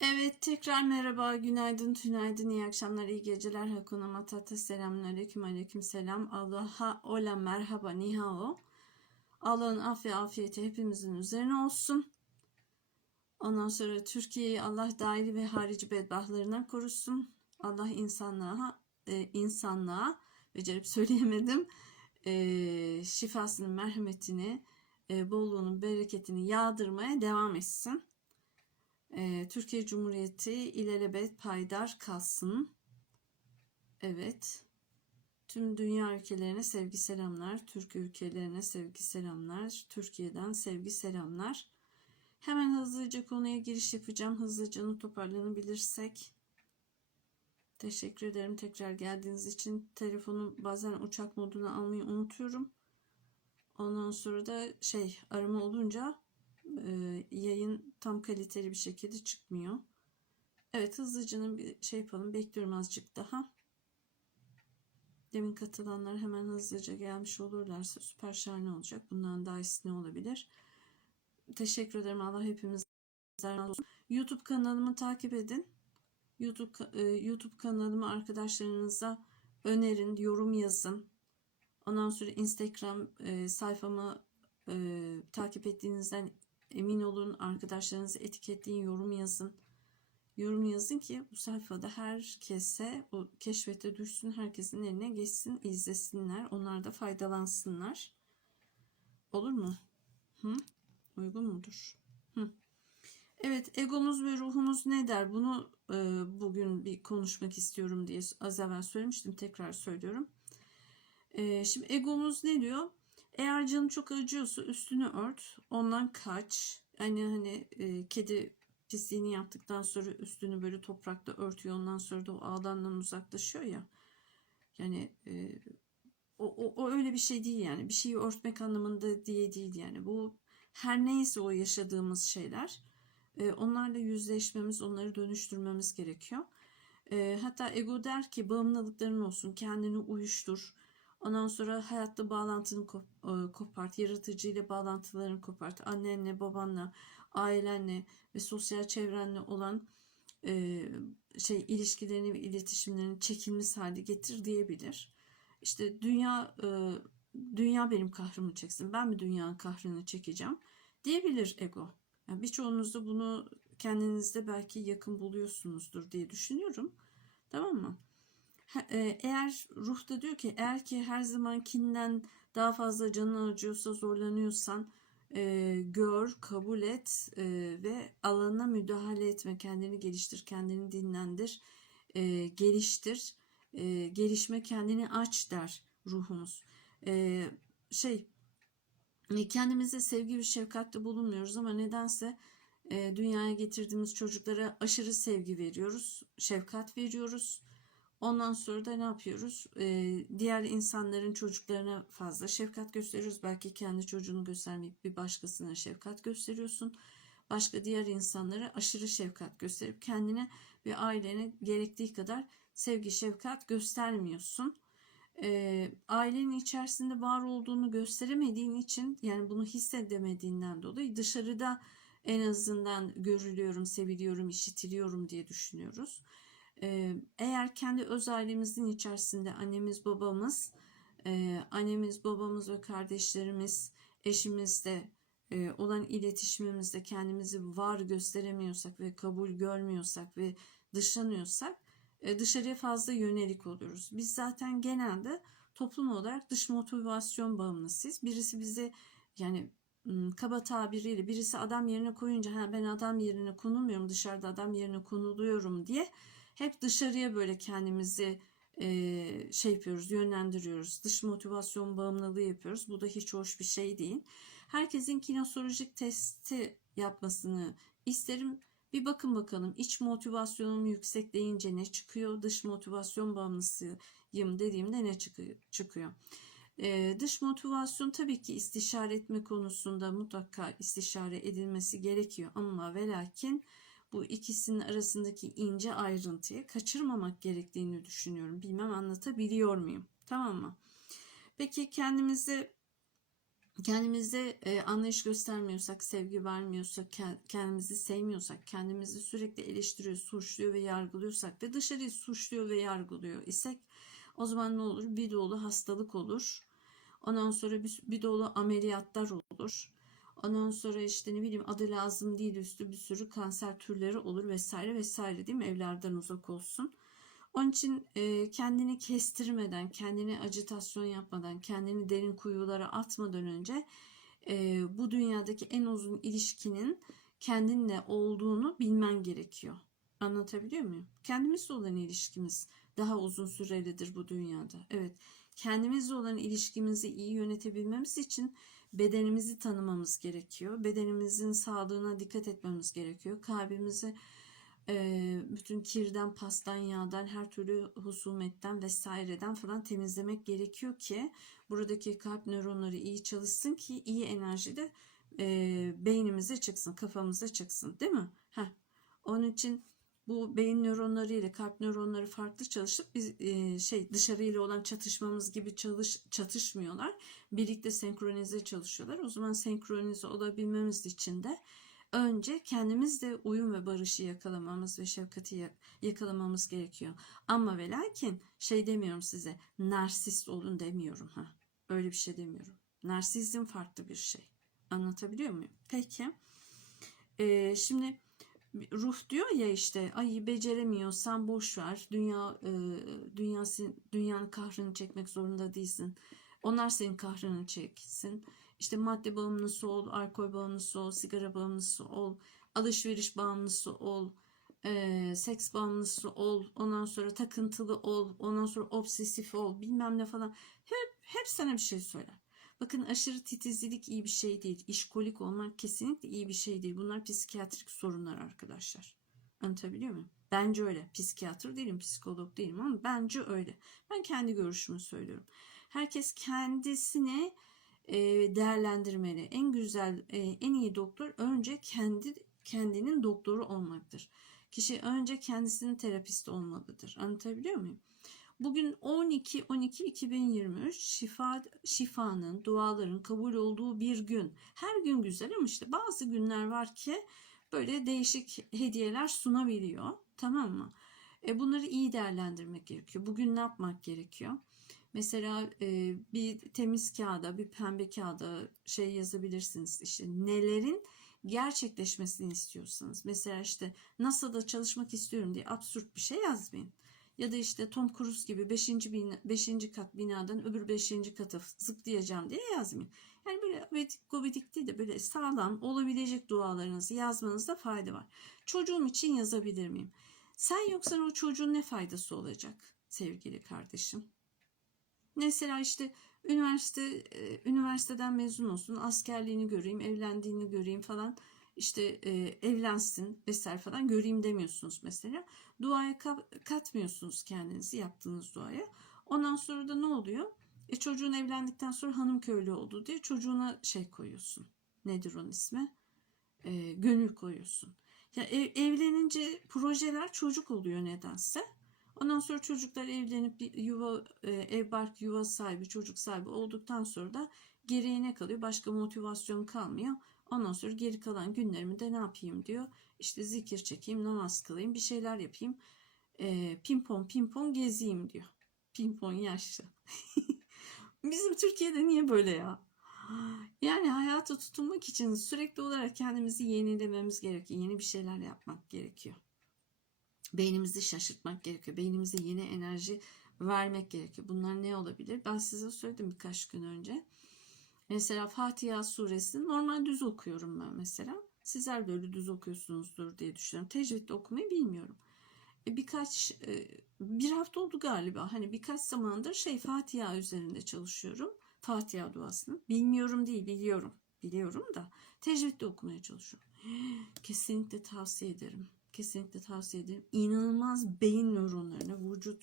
Evet tekrar merhaba, günaydın, tünaydın, iyi akşamlar, iyi geceler. Hakuna Matata, selamünaleyküm, aleyküm selam. Allah'a ola merhaba, nihao. Allah'ın afya afiyeti hepimizin üzerine olsun. Ondan sonra Türkiye'yi Allah dahili ve harici bedbahtlarından korusun. Allah insanlığa, e, insanlığa, becerip söyleyemedim, e, şifasının, merhametini, e, bolluğunun, bereketini yağdırmaya devam etsin. Ee, Türkiye Cumhuriyeti ilelebet paydar kalsın. Evet. Tüm dünya ülkelerine sevgi selamlar. Türk ülkelerine sevgi selamlar. Türkiye'den sevgi selamlar. Hemen hızlıca konuya giriş yapacağım. Hızlıca toparlanabilirsek. Teşekkür ederim tekrar geldiğiniz için. Telefonu bazen uçak moduna almayı unutuyorum. Ondan sonra da şey arama olunca e, yayın tam kaliteli bir şekilde çıkmıyor. Evet hızlıcının bir şey yapalım. Bekliyorum azıcık daha. Demin katılanlar hemen hızlıca gelmiş olurlarsa süper şahane olacak. Bundan daha iyisi ne olabilir? Teşekkür ederim. Allah hepimizden razı olsun. YouTube kanalımı takip edin. YouTube e, YouTube kanalımı arkadaşlarınıza önerin, yorum yazın. Ondan sonra Instagram e, sayfamı e, takip ettiğinizden Emin olun arkadaşlarınızı etiketleyin, yorum yazın. Yorum yazın ki bu sayfada herkese o keşfete düşsün, herkesin eline geçsin, izlesinler. Onlar da faydalansınlar. Olur mu? Hı? Uygun mudur? Hı. Evet, egomuz ve ruhumuz ne der? Bunu e, bugün bir konuşmak istiyorum diye az evvel söylemiştim. Tekrar söylüyorum. E, şimdi egomuz ne diyor? Eğer canın çok acıyorsa üstünü ört, ondan kaç. Yani hani e, kedi pisliğini yaptıktan sonra üstünü böyle toprakla örtüyor. Ondan sonra da o ağdandan uzaklaşıyor ya. Yani e, o, o, o öyle bir şey değil yani. Bir şeyi örtmek anlamında diye değil yani. Bu her neyse o yaşadığımız şeyler. E, onlarla yüzleşmemiz, onları dönüştürmemiz gerekiyor. E, hatta ego der ki bağımlılıkların olsun, kendini uyuştur Ondan sonra hayatta bağlantını e, kopart, yaratıcıyla bağlantılarını kopart, annenle, babanla, ailenle ve sosyal çevrenle olan e, şey ilişkilerini ve iletişimlerini çekilmiş hale getir diyebilir. İşte dünya e, dünya benim kahrımı çeksin, ben mi dünyanın kahrını çekeceğim diyebilir ego. Yani birçoğunuz da bunu kendinizde belki yakın buluyorsunuzdur diye düşünüyorum. Tamam mı? E, eğer ruhta diyor ki eğer ki her zamankinden daha fazla canın acıyorsa zorlanıyorsan e, gör, kabul et e, ve alanına müdahale etme. Kendini geliştir, kendini dinlendir, e, geliştir. E, gelişme kendini aç der ruhumuz. E, şey e, kendimize sevgi ve şefkatte bulunmuyoruz ama nedense e, dünyaya getirdiğimiz çocuklara aşırı sevgi veriyoruz, şefkat veriyoruz Ondan sonra da ne yapıyoruz? Ee, diğer insanların çocuklarına fazla şefkat gösteriyoruz. Belki kendi çocuğunu göstermeyip bir başkasına şefkat gösteriyorsun. Başka diğer insanlara aşırı şefkat gösterip kendine ve ailene gerektiği kadar sevgi, şefkat göstermiyorsun. Ee, ailenin içerisinde var olduğunu gösteremediğin için yani bunu hissedemediğinden dolayı dışarıda en azından görülüyorum, seviliyorum, işitiliyorum diye düşünüyoruz. Eğer kendi öz ailemizin içerisinde annemiz, babamız, annemiz, babamız ve kardeşlerimiz, eşimizle olan iletişimimizde kendimizi var gösteremiyorsak ve kabul görmüyorsak ve dışlanıyorsak dışarıya fazla yönelik oluyoruz. Biz zaten genelde toplum olarak dış motivasyon bağımlısıyız. Birisi bize yani kaba tabiriyle birisi adam yerine koyunca ha ben adam yerine konulmuyorum dışarıda adam yerine konuluyorum diye hep dışarıya böyle kendimizi e, şey yapıyoruz, yönlendiriyoruz. Dış motivasyon bağımlılığı yapıyoruz. Bu da hiç hoş bir şey değil. Herkesin kinosolojik testi yapmasını isterim. Bir bakın bakalım iç motivasyonum yüksek deyince ne çıkıyor? Dış motivasyon bağımlısıyım dediğimde ne çıkıyor? Ee, dış motivasyon tabii ki istişare etme konusunda mutlaka istişare edilmesi gerekiyor ama ve lakin bu ikisinin arasındaki ince ayrıntıyı kaçırmamak gerektiğini düşünüyorum. Bilmem anlatabiliyor muyum? Tamam mı? Peki kendimizi kendimize e, anlayış göstermiyorsak, sevgi vermiyorsak, ke- kendimizi sevmiyorsak, kendimizi sürekli eleştiriyor, suçluyor ve yargılıyorsak ve dışarıyı suçluyor ve yargılıyor isek o zaman ne olur? Bir dolu hastalık olur. Ondan sonra bir, bir dolu ameliyatlar olur. Ondan sonra işte ne bileyim adı lazım değil üstü bir sürü kanser türleri olur vesaire vesaire değil mi? Evlerden uzak olsun. Onun için e, kendini kestirmeden, kendini acitasyon yapmadan, kendini derin kuyulara atmadan önce e, bu dünyadaki en uzun ilişkinin kendinle olduğunu bilmen gerekiyor. Anlatabiliyor muyum? Kendimizle olan ilişkimiz daha uzun sürelidir bu dünyada. Evet, kendimizle olan ilişkimizi iyi yönetebilmemiz için bedenimizi tanımamız gerekiyor. Bedenimizin sağlığına dikkat etmemiz gerekiyor. Kalbimizi e, bütün kirden, pastan, yağdan, her türlü husumetten vesaireden falan temizlemek gerekiyor ki buradaki kalp nöronları iyi çalışsın ki iyi enerji de e, beynimize çıksın, kafamıza çıksın değil mi? Heh. Onun için bu beyin nöronları ile kalp nöronları farklı çalışıp biz e, şey dışarıyla olan çatışmamız gibi çalış çatışmıyorlar. Birlikte senkronize çalışıyorlar. O zaman senkronize olabilmemiz için de önce kendimizle uyum ve barışı yakalamamız ve şefkati ya- yakalamamız gerekiyor. Ama ve lakin şey demiyorum size narsist olun demiyorum ha. Öyle bir şey demiyorum. Narsizm farklı bir şey. Anlatabiliyor muyum? Peki. Ee, şimdi ruh diyor ya işte ay beceremiyorsan boş ver. Dünya e, dünyası dünyanın kahrını çekmek zorunda değilsin. Onlar senin kahrını çeksin. İşte madde bağımlısı ol, alkol bağımlısı ol, sigara bağımlısı ol, alışveriş bağımlısı ol, e, seks bağımlısı ol, ondan sonra takıntılı ol, ondan sonra obsesif ol, bilmem ne falan. Hep, hep sana bir şey söyler. Bakın aşırı titizlilik iyi bir şey değil. İşkolik olmak kesinlikle iyi bir şey değil. Bunlar psikiyatrik sorunlar arkadaşlar. Anlatabiliyor muyum? Bence öyle. Psikiyatr değilim, psikolog değilim ama bence öyle. Ben kendi görüşümü söylüyorum. Herkes kendisini e, değerlendirmeli. En güzel, e, en iyi doktor önce kendi kendinin doktoru olmaktır. Kişi önce kendisinin terapisti olmalıdır. Anlatabiliyor muyum? Bugün 12 12 2023 şifa şifanın, duaların kabul olduğu bir gün. Her gün güzel ama işte bazı günler var ki böyle değişik hediyeler sunabiliyor. Tamam mı? E bunları iyi değerlendirmek gerekiyor. Bugün ne yapmak gerekiyor? Mesela e, bir temiz kağıda, bir pembe kağıda şey yazabilirsiniz. İşte nelerin gerçekleşmesini istiyorsanız. Mesela işte NASA'da çalışmak istiyorum diye absürt bir şey yazmayın. Ya da işte Tom Cruise gibi 5. Bina, 5. kat binadan öbür 5. kata zıplayacağım diye yazmayın. Yani böyle gobedik değil de böyle sağlam olabilecek dualarınızı yazmanızda fayda var. Çocuğum için yazabilir miyim? Sen yoksan o çocuğun ne faydası olacak sevgili kardeşim? Mesela işte üniversite e, üniversiteden mezun olsun, askerliğini göreyim, evlendiğini göreyim falan. İşte e, evlensin vesaire falan göreyim demiyorsunuz mesela. Duaya ka- katmıyorsunuz kendinizi yaptığınız duaya. Ondan sonra da ne oluyor? E çocuğun evlendikten sonra hanım köylü oldu diye çocuğuna şey koyuyorsun. Nedir onun ismi? E, gönül koyuyorsun. Ya ev- evlenince projeler çocuk oluyor nedense. Ondan sonra çocuklar evlenip bir yuva, e, ev bark yuva sahibi, çocuk sahibi olduktan sonra da geriye ne kalıyor? Başka motivasyon kalmıyor. Ondan sonra geri kalan günlerimi de ne yapayım diyor. İşte zikir çekeyim, namaz kılayım, bir şeyler yapayım. E, pimpon pimpon gezeyim diyor. Pimpon yaşlı. Bizim Türkiye'de niye böyle ya? Yani hayata tutunmak için sürekli olarak kendimizi yenilememiz gerekiyor. Yeni bir şeyler yapmak gerekiyor. Beynimizi şaşırtmak gerekiyor. Beynimize yeni enerji vermek gerekiyor. Bunlar ne olabilir? Ben size söyledim birkaç gün önce. Mesela Fatiha suresi normal düz okuyorum ben mesela. Sizler de öyle düz okuyorsunuzdur diye düşünüyorum. Tecvidle okumayı bilmiyorum. E, birkaç e, bir hafta oldu galiba. Hani birkaç zamandır şey Fatiha üzerinde çalışıyorum. Fatiha duasını. Bilmiyorum değil biliyorum. Biliyorum da tecvidle okumaya çalışıyorum. Kesinlikle tavsiye ederim. Kesinlikle tavsiye ederim. İnanılmaz beyin nöronlarını, vücut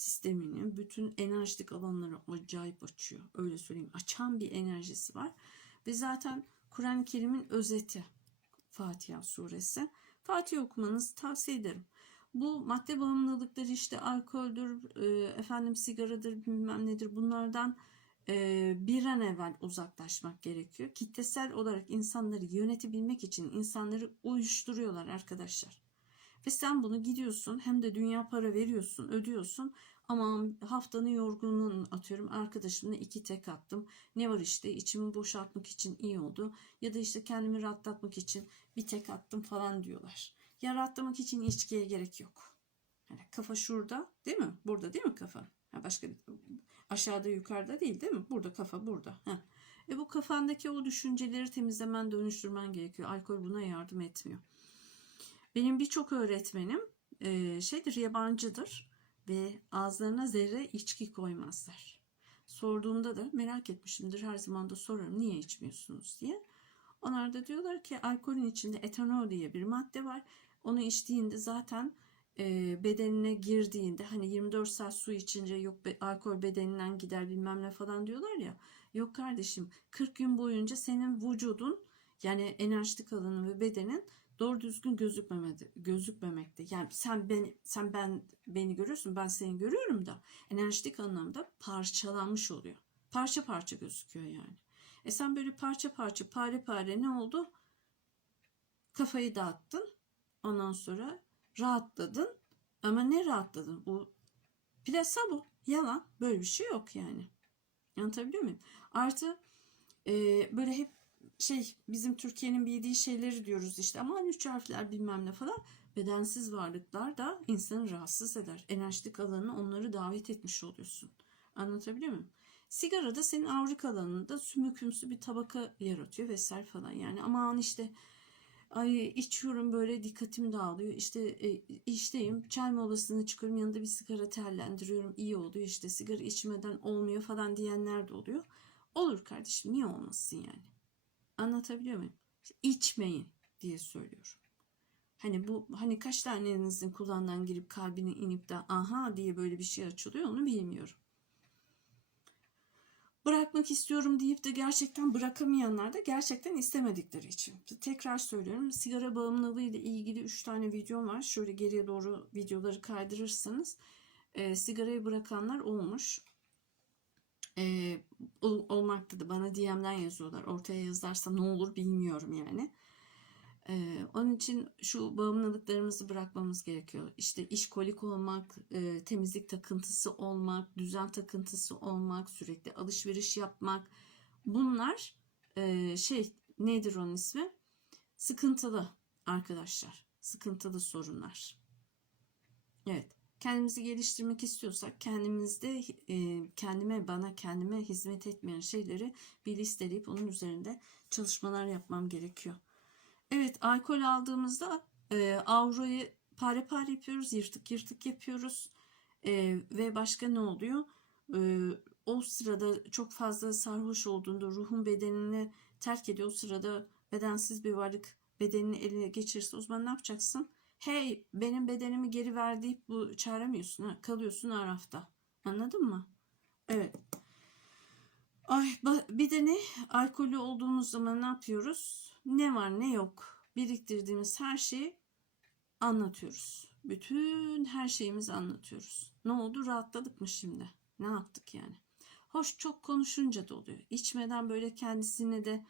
sistemini, bütün enerjik alanları acayip açıyor. Öyle söyleyeyim. Açan bir enerjisi var. Ve zaten Kur'an-ı Kerim'in özeti Fatiha suresi. Fatiha okumanızı tavsiye ederim. Bu madde bağımlılıkları işte alkoldür, e, efendim sigaradır, bilmem nedir bunlardan e, bir an evvel uzaklaşmak gerekiyor. Kitlesel olarak insanları yönetebilmek için insanları uyuşturuyorlar arkadaşlar. Ve sen bunu gidiyorsun hem de dünya para veriyorsun, ödüyorsun. Ama haftanın yorgunluğunu atıyorum. Arkadaşımla iki tek attım. Ne var işte içimi boşaltmak için iyi oldu. Ya da işte kendimi rahatlatmak için bir tek attım falan diyorlar. Ya rahatlamak için içkiye gerek yok. Yani kafa şurada değil mi? Burada değil mi kafa? Ha başka aşağıda yukarıda değil değil mi? Burada kafa burada. Ha. E bu kafandaki o düşünceleri temizlemen, dönüştürmen gerekiyor. Alkol buna yardım etmiyor. Benim birçok öğretmenim e, şeydir yabancıdır ve ağızlarına zerre içki koymazlar. Sorduğumda da merak etmişimdir her zaman da sorarım niye içmiyorsunuz diye. Onlar da diyorlar ki alkolün içinde etanol diye bir madde var. Onu içtiğinde zaten e, bedenine girdiğinde hani 24 saat su içince yok be, alkol bedeninden gider bilmem ne falan diyorlar ya. Yok kardeşim 40 gün boyunca senin vücudun yani enerjik alanın ve bedenin doğru düzgün gözükmemedi, gözükmemekte. Yani sen ben sen ben beni görüyorsun, ben seni görüyorum da enerjik anlamda parçalanmış oluyor. Parça parça gözüküyor yani. E sen böyle parça parça, pare pare ne oldu? Kafayı dağıttın. Ondan sonra rahatladın. Ama ne rahatladın? Bu plasebo, yalan. Böyle bir şey yok yani. Anlatabiliyor muyum? Artı e, böyle hep şey bizim Türkiye'nin bildiği şeyleri diyoruz işte ama üç harfler bilmem ne falan bedensiz varlıklar da insanı rahatsız eder. Enerjik alanı onları davet etmiş oluyorsun. Anlatabiliyor muyum? Sigara da senin avrik alanında sümükümsü bir tabaka yaratıyor vesaire falan yani aman işte ay içiyorum böyle dikkatim dağılıyor işte e, işteyim çay molasını çıkıyorum yanında bir sigara terlendiriyorum iyi oluyor işte sigara içmeden olmuyor falan diyenler de oluyor. Olur kardeşim niye olmasın yani. Anlatabiliyor muyum? İşte içmeyin diye söylüyorum. Hani bu hani kaç tanenizin kulağından girip kalbine inip de aha diye böyle bir şey açılıyor onu bilmiyorum. Bırakmak istiyorum deyip de gerçekten bırakamayanlar da gerçekten istemedikleri için. Tekrar söylüyorum sigara bağımlılığı ile ilgili 3 tane videom var. Şöyle geriye doğru videoları kaydırırsanız e, sigarayı bırakanlar olmuş e, ol, olmaktadır. Bana DM'den yazıyorlar. Ortaya yazarsa ne olur bilmiyorum yani. E, onun için şu bağımlılıklarımızı bırakmamız gerekiyor. İşte işkolik olmak, e, temizlik takıntısı olmak, düzen takıntısı olmak, sürekli alışveriş yapmak. Bunlar e, şey nedir onun ismi? Sıkıntılı arkadaşlar. Sıkıntılı sorunlar. Evet kendimizi geliştirmek istiyorsak kendimizde e, kendime bana kendime hizmet etmeyen şeyleri bir listeleyip onun üzerinde çalışmalar yapmam gerekiyor. Evet alkol aldığımızda e, aurayı pare pare yapıyoruz yırtık yırtık yapıyoruz e, ve başka ne oluyor? E, o sırada çok fazla sarhoş olduğunda ruhun bedenini terk ediyor. O sırada bedensiz bir varlık bedenini eline geçirirse o zaman ne yapacaksın? Hey benim bedenimi geri ver deyip bu çağıramıyorsun. Ha? Kalıyorsun arafta. Anladın mı? Evet. Ay bir de ne? Alkolü olduğumuz zaman ne yapıyoruz? Ne var ne yok. Biriktirdiğimiz her şeyi anlatıyoruz. Bütün her şeyimizi anlatıyoruz. Ne oldu? Rahatladık mı şimdi? Ne yaptık yani? Hoş çok konuşunca da oluyor. İçmeden böyle kendisine de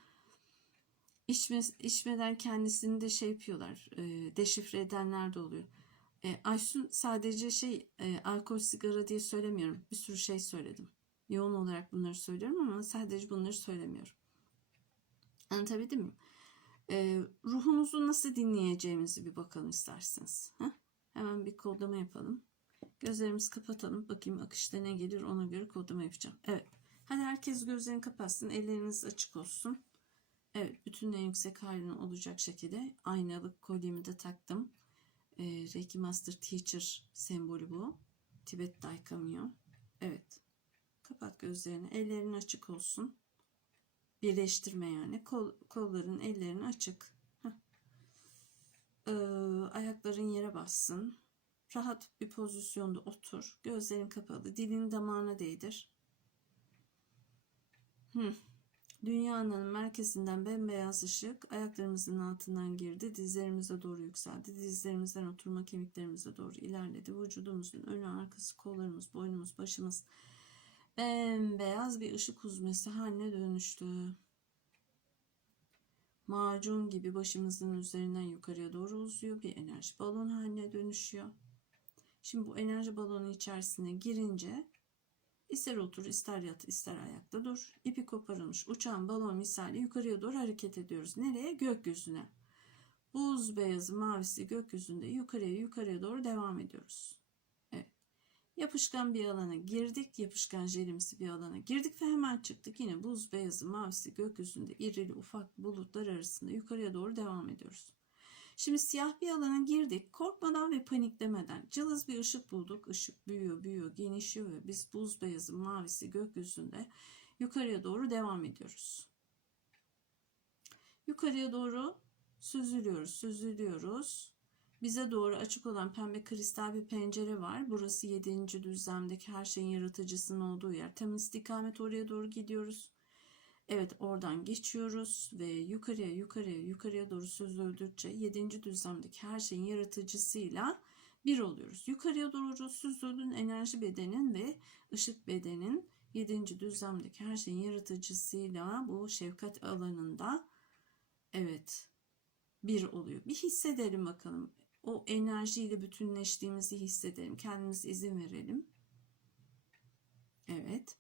içme, içmeden kendisini de şey yapıyorlar. E, deşifre edenler de oluyor. E, Aysun sadece şey e, alkol sigara diye söylemiyorum. Bir sürü şey söyledim. Yoğun olarak bunları söylüyorum ama sadece bunları söylemiyorum. Anlatabildim mi? E, ruhumuzu nasıl dinleyeceğimizi bir bakalım isterseniz. Hemen bir kodlama yapalım. Gözlerimizi kapatalım. Bakayım akışta ne gelir ona göre kodlama yapacağım. Evet. Hadi herkes gözlerini kapatsın. Elleriniz açık olsun. Evet bütün en yüksek halini olacak şekilde aynalık kolyemi de taktım. E, Reiki Master Teacher sembolü bu. Tibet Daikamyo. Evet. Kapat gözlerini. Ellerin açık olsun. Birleştirme yani. Kol, kolların ellerin açık. Ee, ayakların yere bassın. Rahat bir pozisyonda otur. Gözlerin kapalı. Dilini damağına değdir. Hı. Dünyanın merkezinden bembeyaz ışık ayaklarımızın altından girdi. Dizlerimize doğru yükseldi. Dizlerimizden oturma kemiklerimize doğru ilerledi. Vücudumuzun önü, arkası, kollarımız, boynumuz, başımız, bembeyaz bir ışık huzmesi haline dönüştü. Macun gibi başımızın üzerinden yukarıya doğru uzuyor. Bir enerji balon haline dönüşüyor. Şimdi bu enerji balonu içerisine girince ister otur, ister yat, ister ayakta dur. İpi koparılmış uçan balon misali yukarıya doğru hareket ediyoruz. Nereye? Gökyüzüne. Buz beyazı, mavisi gökyüzünde yukarıya yukarıya doğru devam ediyoruz. Evet. Yapışkan bir alana girdik. Yapışkan jelimsi bir alana girdik ve hemen çıktık. Yine buz beyazı, mavisi gökyüzünde irili ufak bulutlar arasında yukarıya doğru devam ediyoruz. Şimdi siyah bir alana girdik. Korkmadan ve paniklemeden cılız bir ışık bulduk. Işık büyüyor, büyüyor, genişliyor ve biz buz beyazı, mavisi gökyüzünde yukarıya doğru devam ediyoruz. Yukarıya doğru süzülüyoruz, süzülüyoruz. Bize doğru açık olan pembe kristal bir pencere var. Burası 7. düzlemdeki her şeyin yaratıcısının olduğu yer. Tam istikamet oraya doğru gidiyoruz. Evet oradan geçiyoruz ve yukarıya yukarıya yukarıya doğru süzüldükçe 7. düzlemdeki her şeyin yaratıcısıyla bir oluyoruz. Yukarıya doğru süzüldüğün enerji bedenin ve ışık bedenin 7. düzlemdeki her şeyin yaratıcısıyla bu şefkat alanında evet bir oluyor. Bir hissedelim bakalım. O enerjiyle bütünleştiğimizi hissedelim. Kendimize izin verelim. Evet.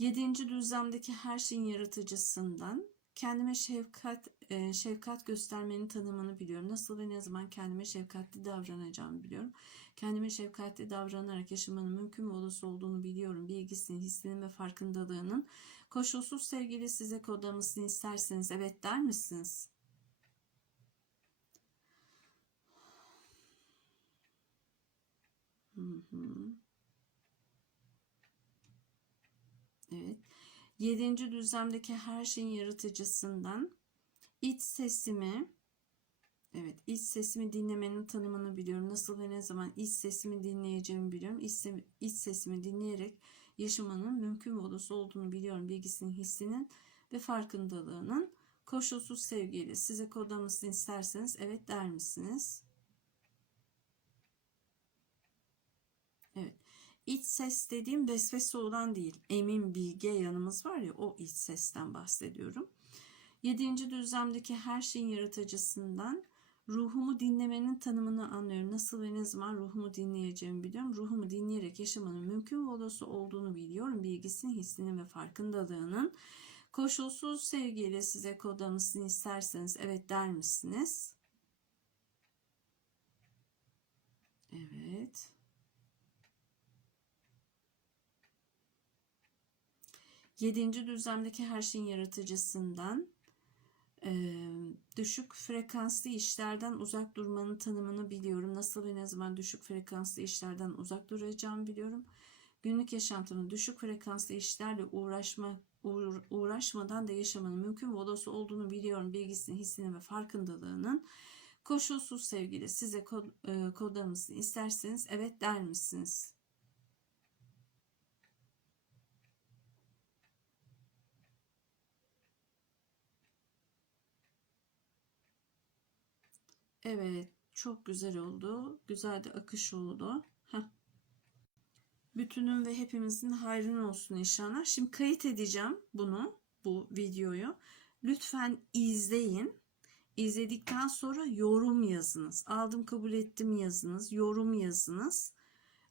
Yedinci düzlemdeki her şeyin yaratıcısından kendime şefkat e, şefkat göstermenin tanımını biliyorum. Nasıl ve ne zaman kendime şefkatli davranacağımı biliyorum. Kendime şefkatli davranarak yaşamanın mümkün ve olası olduğunu biliyorum. Bilgisinin, hissinin ve farkındalığının koşulsuz sevgili size kodlamasını isterseniz evet der misiniz? Hı hı. Evet. Yedinci düzlemdeki her şeyin yaratıcısından iç sesimi Evet, iç sesimi dinlemenin tanımını biliyorum. Nasıl ve ne zaman iç sesimi dinleyeceğimi biliyorum. İç, se- iç sesimi dinleyerek yaşamanın mümkün ve olası olduğunu biliyorum. Bilgisinin, hissinin ve farkındalığının koşulsuz sevgiyle size kodlamasını isterseniz evet der misiniz? Evet. İç ses dediğim vesvese olan değil. Emin bilge yanımız var ya o iç sesten bahsediyorum. Yedinci düzlemdeki her şeyin yaratıcısından ruhumu dinlemenin tanımını anlıyorum. Nasıl ve ne zaman ruhumu dinleyeceğimi biliyorum. Ruhumu dinleyerek yaşamanın mümkün ve olası olduğunu biliyorum. Bilgisinin, hissinin ve farkındalığının koşulsuz sevgiyle size kodlamasını isterseniz evet der misiniz? Evet. Yedinci düzlemdeki her şeyin yaratıcısından e, düşük frekanslı işlerden uzak durmanın tanımını biliyorum. Nasıl ve ne zaman düşük frekanslı işlerden uzak duracağımı biliyorum. Günlük yaşantımın düşük frekanslı işlerle uğraşma uğra- uğraşmadan da yaşamanın mümkün ve olası olduğunu biliyorum. Bilgisinin, hissinin ve farkındalığının koşulsuz sevgili size kod, e, kodlamasını isterseniz evet der misiniz? Evet, çok güzel oldu. Güzel de akış oldu. Heh. Bütünün ve hepimizin hayrına olsun inşallah. Şimdi kayıt edeceğim bunu, bu videoyu. Lütfen izleyin. İzledikten sonra yorum yazınız. Aldım kabul ettim yazınız. Yorum yazınız.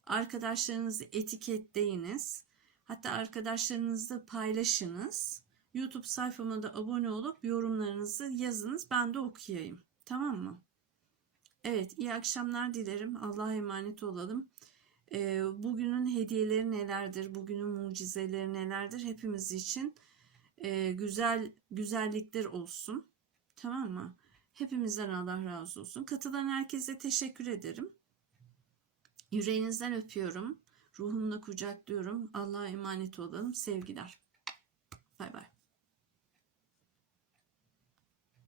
Arkadaşlarınızı etiketleyiniz. Hatta arkadaşlarınızla paylaşınız. YouTube sayfama da abone olup yorumlarınızı yazınız. Ben de okuyayım. Tamam mı? Evet, iyi akşamlar dilerim. Allah'a emanet olalım. Ee, bugünün hediyeleri nelerdir? Bugünün mucizeleri nelerdir? Hepimiz için e, güzel güzellikler olsun. Tamam mı? Hepimizden Allah razı olsun. Katılan herkese teşekkür ederim. Yüreğinizden öpüyorum. Ruhumla kucaklıyorum. Allah'a emanet olalım. Sevgiler. Bay bay.